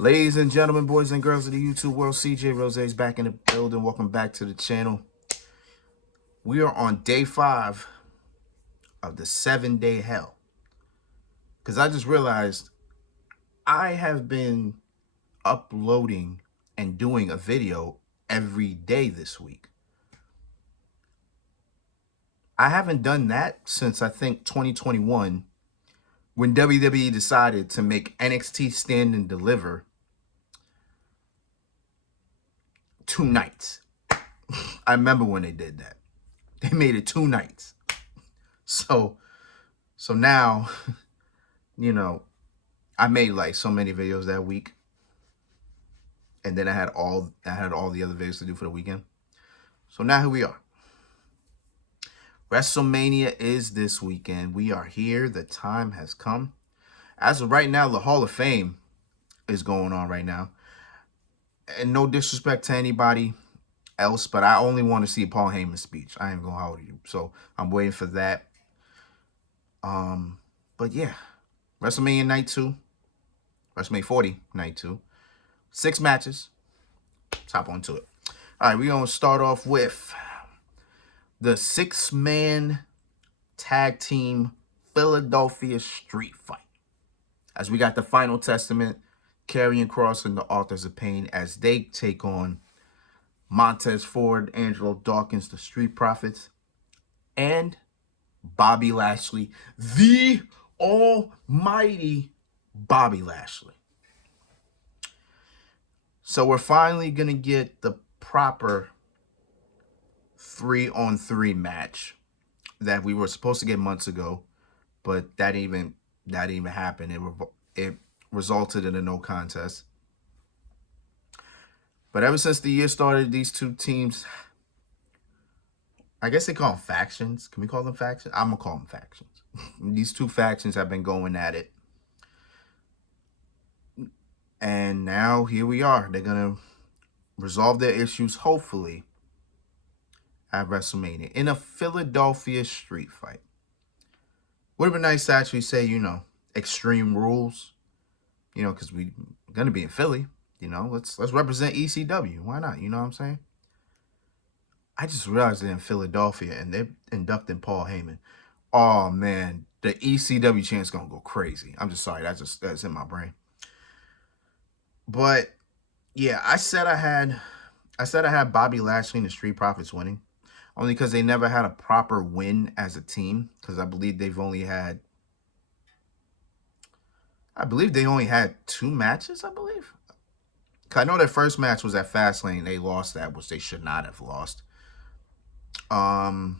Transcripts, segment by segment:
Ladies and gentlemen, boys and girls of the YouTube world, CJ Rose is back in the building. Welcome back to the channel. We are on day 5 of the 7-day hell. Because I just realized I have been uploading and doing a video every day this week. I haven't done that since I think 2021 when WWE decided to make NXT Stand and Deliver 2 nights. I remember when they did that. They made it 2 nights. So now, you know, I made like so many videos that week. And then I had all the other videos to do for the weekend. So now here we are. Wrestlemania is this weekend. We are here. The time has come. As of right now, the Hall of Fame is going on right now. And no disrespect to anybody else, but I only want to see Paul Heyman's speech. I ain't gonna hold you. So I'm waiting for that. But yeah, WrestleMania Night 2, WrestleMania 40 Night 2, 6 matches. Let's hop on to it. All right, we're gonna start off with the 6-man tag team Philadelphia Street Fight. As we got the Final Testament, Karrion Kross and the Authors of Pain as they take on Montez Ford, Angelo Dawkins, the Street Profits, and Bobby Lashley, the almighty Bobby Lashley. So we're finally going to get the proper 3-on-3 match that we were supposed to get months ago, but that even happened. It resulted in a no contest. But ever since the year started, these two teams, I guess they call them factions. Can we call them factions? I'm going to call them factions. These two factions have been going at it. And now here we are. They're going to resolve their issues, hopefully, at WrestleMania in a Philadelphia street fight. Would have been nice to actually say, Extreme Rules, because we're going to be in Philly. Let's represent ECW. Why not? You know what I'm saying? I just realized they're in Philadelphia and they're inducting Paul Heyman. Oh, man. The ECW chant's going to go crazy. I'm just sorry. That's in my brain. But, yeah, I said I had Bobby Lashley and the Street Profits winning. Only because they never had a proper win as a team. Because I believe they only had 2 matches, I believe. I know their first match was at Fastlane. They lost that, which they should not have lost. I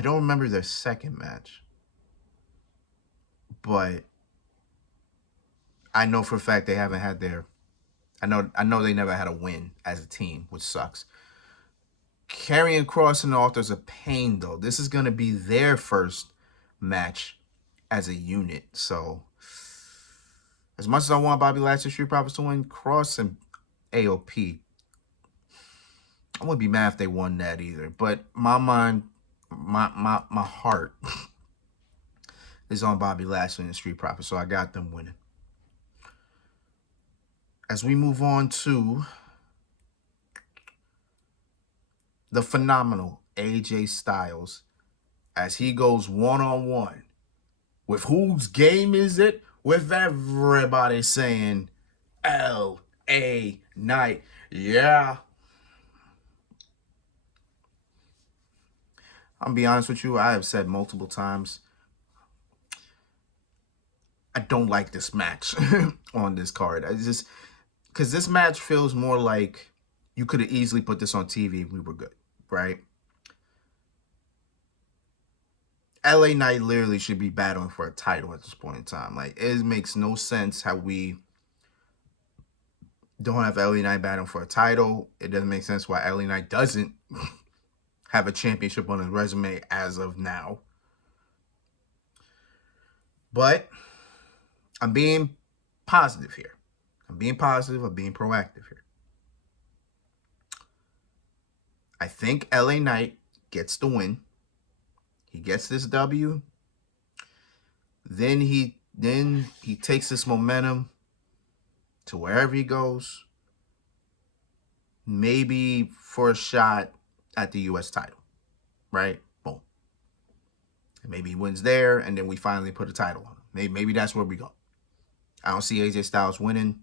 don't remember their second match. But I know for a fact they haven't had their... I know they never had a win as a team, which sucks. Karrion Kross and the Authors of Pain, though. This is going to be their first match as a unit. So, as much as I want Bobby Lashley Street Profits to win, Kross and AOP, I wouldn't be mad if they won that either. But my mind, my heart is on Bobby Lashley and the Street Profits, so I got them winning. As we move on to the phenomenal AJ Styles, as he goes one-on-one with whose game is it? With everybody saying L.A. Knight. Yeah. I'm going to be honest with you. I have said multiple times, I don't like this match on this card. Because this match feels more like you could have easily put this on TV if we were good, right? LA Knight literally should be battling for a title at this point in time. Like, it makes no sense how we don't have LA Knight battling for a title. It doesn't make sense why LA Knight doesn't have a championship on his resume as of now. But I'm being positive here. I'm being positive. I'm being proactive here. I think LA Knight gets the win. He gets this W. Then he then he takes this momentum to wherever he goes, maybe for a shot at the U.S. title, right? Boom. And maybe he wins there, and then we finally put a title on him. Maybe that's where we go. I don't see AJ Styles winning.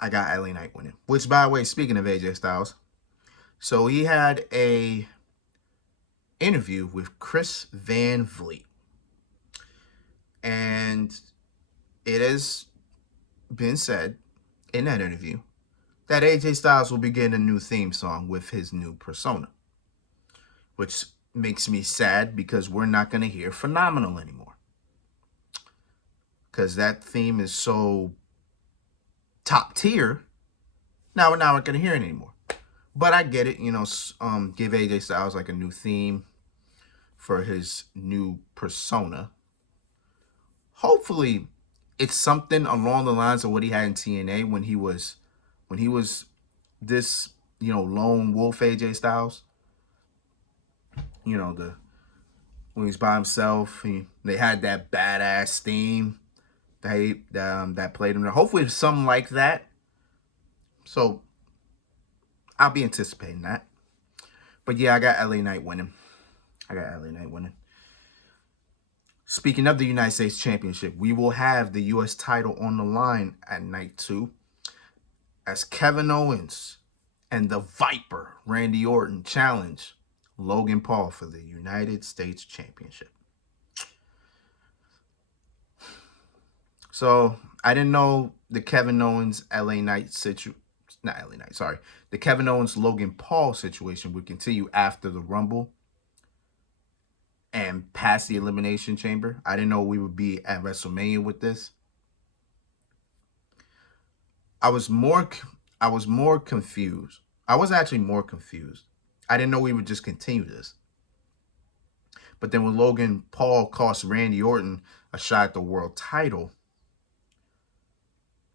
I got LA Knight winning. Which, by the way, speaking of AJ Styles, so he had a interview with Chris Van Vliet. And it has been said in that interview that AJ Styles will be getting a new theme song with his new persona. Which makes me sad because we're not going to hear Phenomenal anymore. Because that theme is so top tier. Now we're not going to hear it anymore. But I get it, give AJ Styles like a new theme for his new persona. Hopefully, it's something along the lines of what he had in TNA when he was this, lone wolf AJ Styles. When he's by himself, they had that badass theme that played him there. Hopefully, it's something like that. So I'll be anticipating that. But yeah, I got LA Knight winning. Speaking of the United States Championship, we will have the U.S. title on the line at night 2 as Kevin Owens and the Viper, Randy Orton, challenge Logan Paul for the United States Championship. So, I didn't know the Kevin Owens the Kevin Owens Logan Paul situation would continue after the Rumble and past the Elimination Chamber. I didn't know we would be at WrestleMania with this. I was more confused. I was actually more confused. I didn't know we would just continue this. But then when Logan Paul cost Randy Orton a shot at the world title,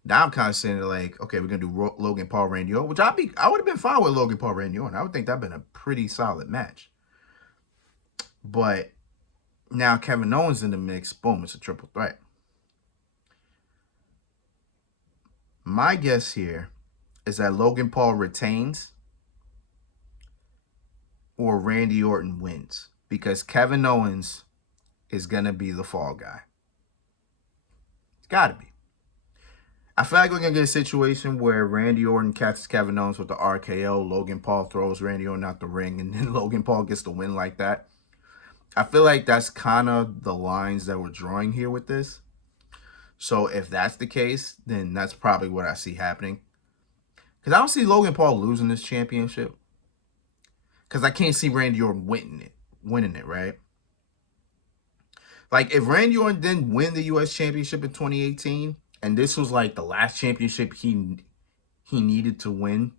now I'm kind of saying like, okay, we're gonna do Logan Paul, Randy Orton, which I would have been fine with Logan Paul, Randy Orton. I would think that'd been a pretty solid match. But now Kevin Owens in the mix, boom, it's a triple threat. My guess here is that Logan Paul retains or Randy Orton wins because Kevin Owens is going to be the fall guy. It's got to be. I feel like we're going to get a situation where Randy Orton catches Kevin Owens with the RKO, Logan Paul throws Randy Orton out the ring, and then Logan Paul gets the win like that. I feel like that's kind of the lines that we're drawing here with this. So if that's the case, then that's probably what I see happening. Because I don't see Logan Paul losing this championship. Because I can't see Randy Orton winning it, right? Like, if Randy Orton didn't win the U.S. Championship in 2018, and this was, like, the last championship he needed to win,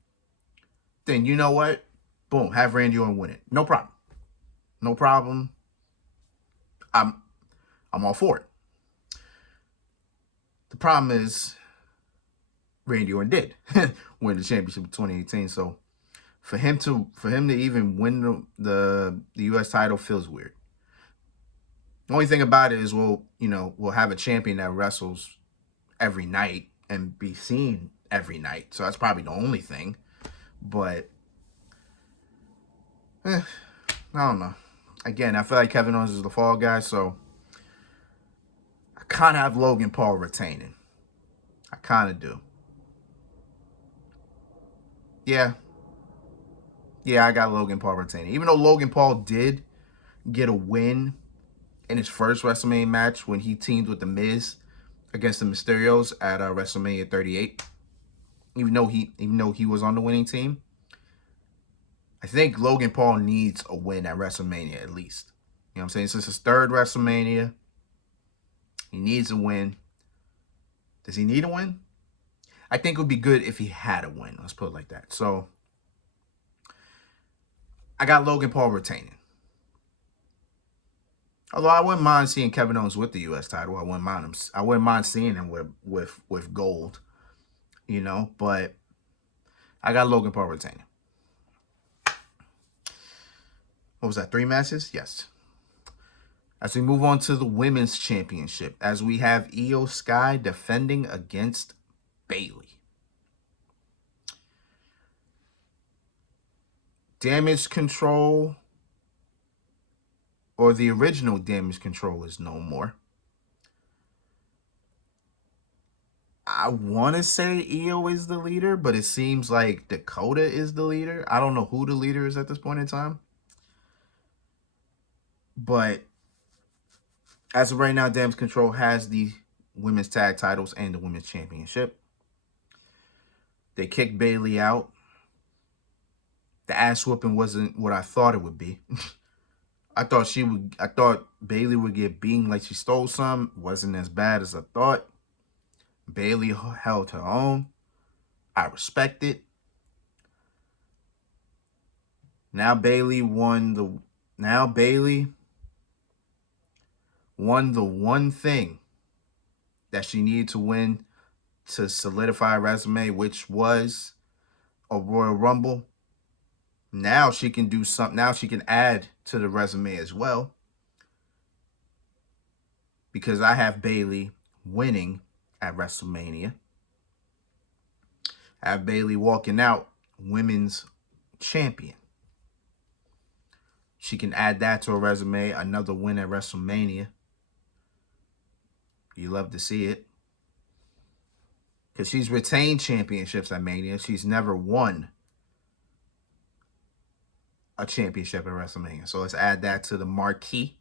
then you know what? Boom, have Randy Orton win it. No problem. No problem. I'm all for it. The problem is Randy Orton did win the championship in 2018, so for him to even win the U.S. title feels weird. The only thing about it is we'll have a champion that wrestles every night and be seen every night. So that's probably the only thing. But I don't know. Again, I feel like Kevin Owens is the fall guy, so I kind of have Logan Paul retaining. I kind of do. Yeah, I got Logan Paul retaining. Even though Logan Paul did get a win in his first WrestleMania match when he teamed with The Miz against the Mysterios at WrestleMania 38. Even though he was on the winning team, I think Logan Paul needs a win at WrestleMania at least. You know what I'm saying? This is his third WrestleMania. He needs a win. Does he need a win? I think it would be good if he had a win. Let's put it like that. So I got Logan Paul retaining. Although I wouldn't mind seeing Kevin Owens with the U.S. title. I wouldn't mind seeing him with gold. But I got Logan Paul retaining. What was that? 3 matches? Yes. As we move on to the women's championship, as we have Io Sky defending against Bayley. Damage Control, or the original Damage Control, is no more. I want to say Io is the leader, but it seems like Dakota is the leader. I don't know who the leader is at this point in time. But as of right now, Damage Control has the women's tag titles and the women's championship. They kicked Bayley out. The ass whooping wasn't what I thought it would be. I thought Bayley would get beaten like she stole some. Wasn't as bad as I thought. Bayley held her own. I respect it. Now Bayley won the one thing that she needed to win to solidify her resume, which was a Royal Rumble. Now she can do something. Now she can add to the resume as well. Because I have Bayley winning at WrestleMania. I have Bayley walking out women's champion. She can add that to her resume. Another win at WrestleMania. You love to see it. Because she's retained championships at Mania. She's never won a championship at WrestleMania. So let's add that to the marquee.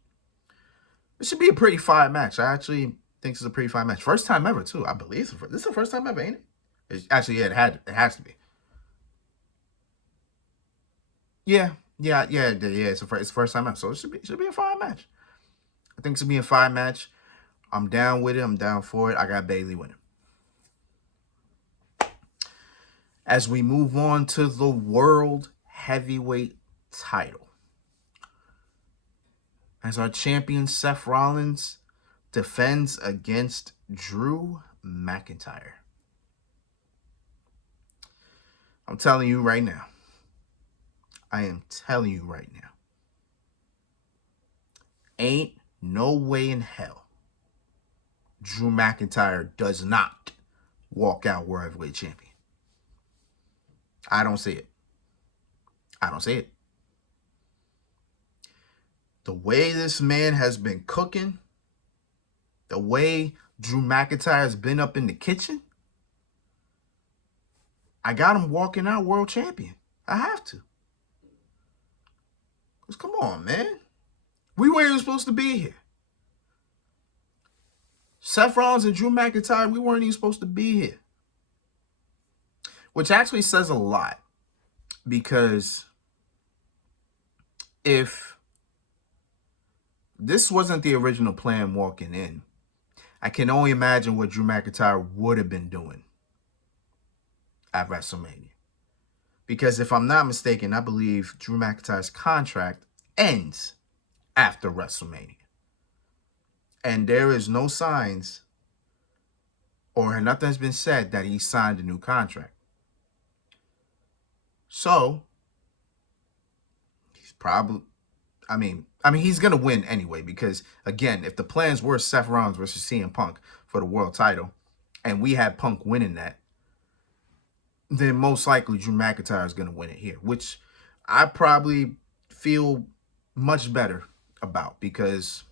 It should be a pretty fire match. I actually think it's a pretty fire match. First time ever, too. I believe this is the first time ever, ain't it? Actually, yeah, it has to be. Yeah. It's the first time ever. So it should be a fire match. I think it should be a fire match. I'm down with it. I'm down for it. I got Bayley winning. As we move on to the World Heavyweight title. As our champion Seth Rollins defends against Drew McIntyre. I'm telling you right now. I am telling you right now. Ain't no way in hell Drew McIntyre does not walk out World Heavyweight Champion. I don't see it. I don't see it. The way this man has been cooking, the way Drew McIntyre has been up in the kitchen, I got him walking out world champion. I have to. Because come on, man. We weren't even supposed to be here. Seth Rollins and Drew McIntyre, we weren't even supposed to be here. Which actually says a lot. Because if this wasn't the original plan walking in, I can only imagine what Drew McIntyre would have been doing at WrestleMania. Because if I'm not mistaken, I believe Drew McIntyre's contract ends after WrestleMania. And there is no signs or nothing's been said that he signed a new contract. So, he's probably, I mean, he's going to win anyway because, again, if the plans were Seth Rollins versus CM Punk for the world title and we had Punk winning that, then most likely Drew McIntyre is going to win it here, which I probably feel much better about because,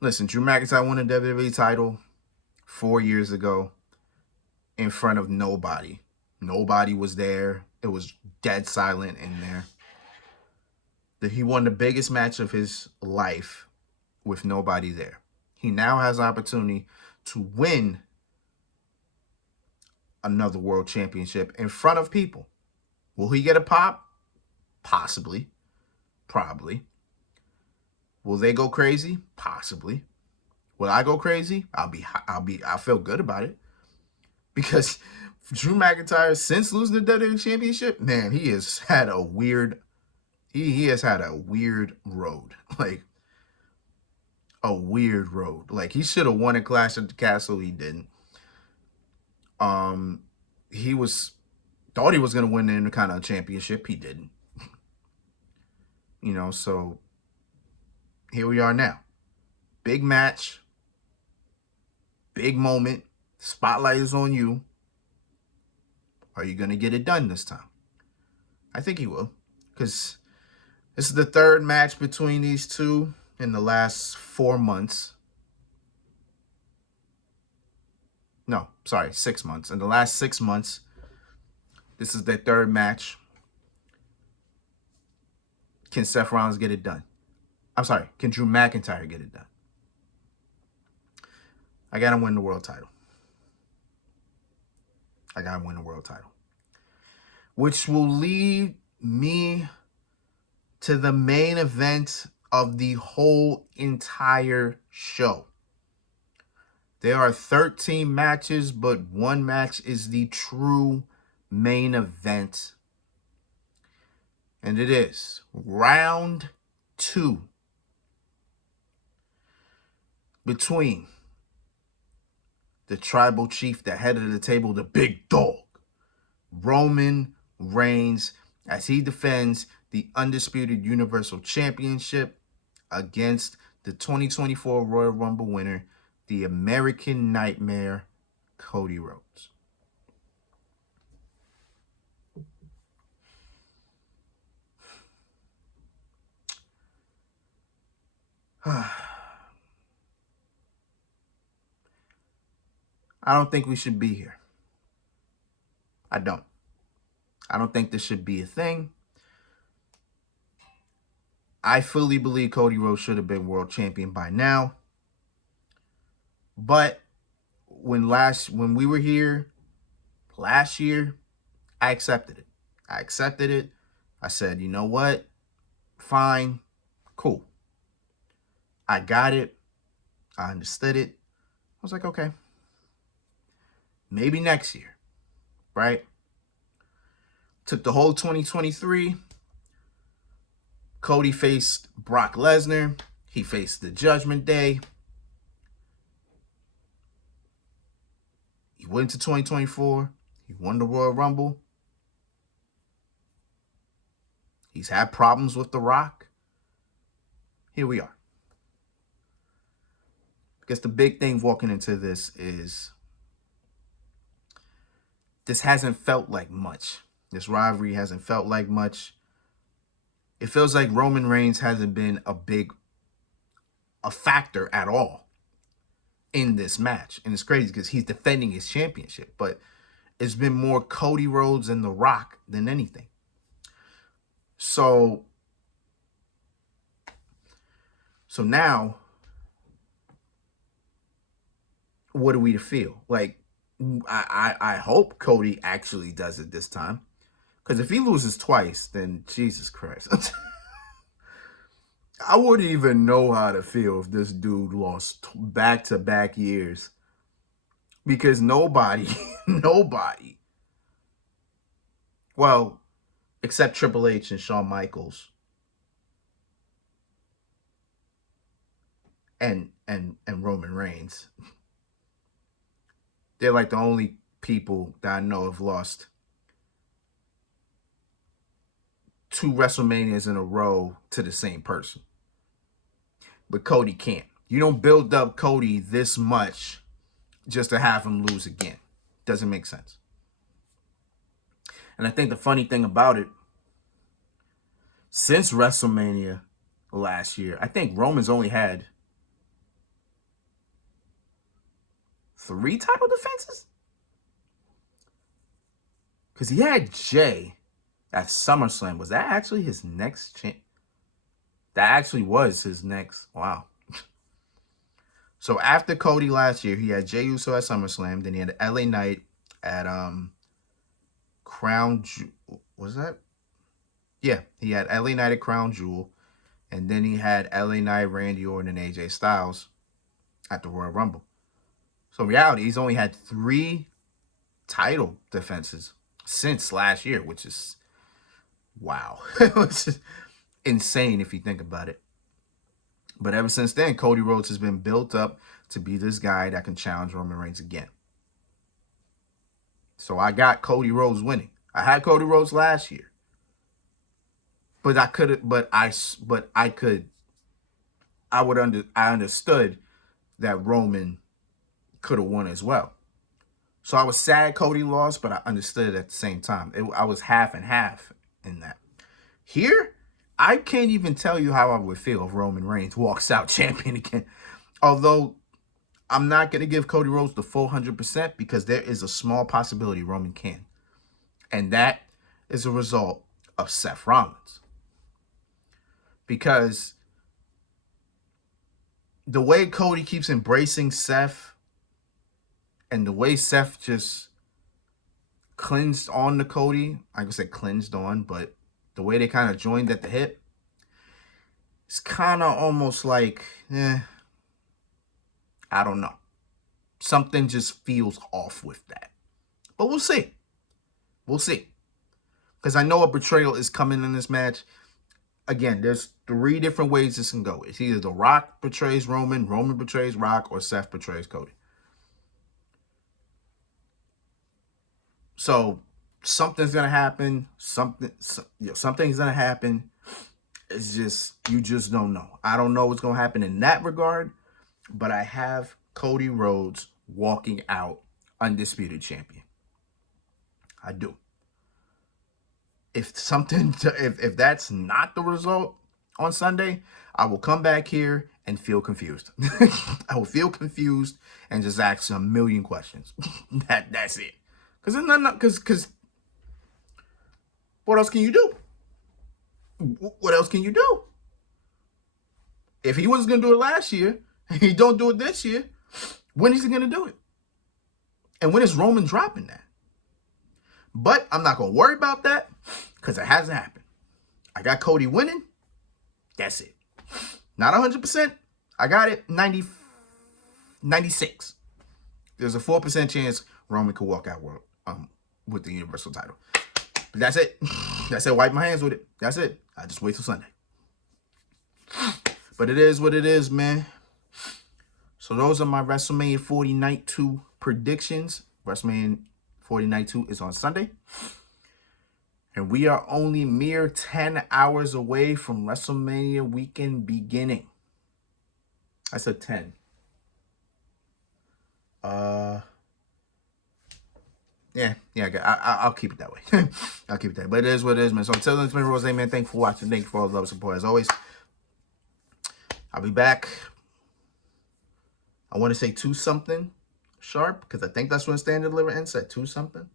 listen, Drew McIntyre won the WWE title 4 years ago in front of nobody. Nobody was there. It was dead silent in there. He won the biggest match of his life with nobody there. He now has an opportunity to win another world championship in front of people. Will he get a pop? Possibly. Probably. Will they go crazy? Possibly. Will I go crazy? I'll feel good about it. Because Drew McIntyre, since losing the WWE Championship, man, he has had a weird road. Like, a weird road. Like, he should have won a Clash at the Castle. He didn't. He thought he was going to win the Intercontinental Championship. He didn't. So here we are now. Big match, big moment. Spotlight is on you. Are you going to get it done this time? I think he will, because this is the third match between these two in the last 4 months. No, sorry, 6 months. In the last 6 months, this is their third match. Can Seth Rollins get it done? I'm sorry, can Drew McIntyre get it done? I got to win the world title. I got to win the world title. Which will lead me to the main event of the whole entire show. There are 13 matches, but one match is the true main event. And it is round 2 between the tribal chief, the head of the table, the big dog, Roman Reigns, as he defends the undisputed Universal Championship against the 2024 Royal Rumble winner, the American Nightmare, Cody Rhodes. I don't think we should be here. I don't think this should be a thing. I fully believe Cody Rhodes should have been world champion by now. But when we were here last year, I accepted it. I said, you know what? Fine. Cool. I got it. I understood it. I was like, okay. Maybe next year. Right? Took the whole 2023. Cody faced Brock Lesnar. He faced the Judgment Day. He went to 2024. He won the Royal Rumble. He's had problems with The Rock. Here we are. I guess the big thing walking into this is this hasn't felt like much. This rivalry hasn't felt like much. It feels like Roman Reigns hasn't been a factor at all in this match. And it's crazy because he's defending his championship, but it's been more Cody Rhodes and The Rock than anything. So now, what are we to feel? Like, I hope Cody actually does it this time. Because if he loses twice, then Jesus Christ. I wouldn't even know how to feel if this dude lost back-to-back years. Because nobody, well, except Triple H and Shawn Michaels and Roman Reigns, they're like the only people that I know have lost 2 WrestleManias in a row to the same person. But Cody can't. You don't build up Cody this much just to have him lose again. Doesn't make sense. And I think the funny thing about it, since WrestleMania last year, I think Roman's only had 3 title defenses? Because he had Jay at SummerSlam. Was that actually his next champ? That actually was his next. Wow. So after Cody last year, he had Jey Uso at SummerSlam. Then he had LA Knight at Crown Jewel. Was that? Yeah, he had LA Knight at Crown Jewel. And then he had LA Knight, Randy Orton, and AJ Styles at the Royal Rumble. So in reality, he's only had 3 title defenses since last year, which is wow. Which is insane if you think about it. But ever since then, Cody Rhodes has been built up to be this guy that can challenge Roman Reigns again. So I got Cody Rhodes winning. I had Cody Rhodes last year. But I could I understood that Roman could have won as well. So I was sad Cody lost, but I understood it at the same time. I was half and half in that. Here, I can't even tell you how I would feel if Roman Reigns walks out champion again. Although I'm not going to give Cody Rhodes the full 100% because there is a small possibility Roman can. And that is a result of Seth Rollins. Because the way Cody keeps embracing Seth and the way Seth just cleansed on to Cody, I could say cleansed on, but the way they kind of joined at the hip, it's kind of almost like, I don't know. Something just feels off with that. But we'll see. We'll see. Because I know a betrayal is coming in this match. Again, there's 3 different ways this can go. It's either The Rock betrays Roman, Roman betrays Rock, or Seth betrays Cody. So something's going to happen. Something's going to happen. It's just, you just don't know. I don't know what's going to happen in that regard. But I have Cody Rhodes walking out undisputed champion. I do. If that's not the result on Sunday, I will come back here and feel confused. I will feel confused and just ask a million questions. That's it. Because what else can you do? What else can you do? If he wasn't going to do it last year, and he don't do it this year, when is he going to do it? And when is Roman dropping that? But I'm not going to worry about that because it hasn't happened. I got Cody winning. That's it. Not 100%. I got it 96. There's a 4% chance Roman could walk out with the Universal title. But that's it. That's it. Wipe my hands with it. That's it. I just wait till Sunday. But it is what it is, man. So those are my WrestleMania 40 Night 2 predictions. WrestleMania 40 Night 2 is on Sunday. And we are only mere 10 hours away from WrestleMania weekend beginning. I said 10. I'll keep it that way. I'll keep it that way. But it is what it is, man. So until then, it's been Rose, man. Thank you for watching. Thank you for all the love and support. As always, I'll be back. I want to say 2-something sharp, because I think that's when Stand Deliver ends at 2-something.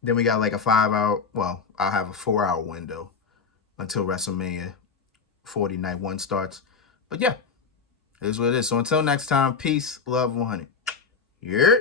Then we got like a 5-hour, well, I'll have a 4-hour window until WrestleMania 40 Night 1 starts. But yeah, it is what it is. So until next time, peace, love, 100. Yeah.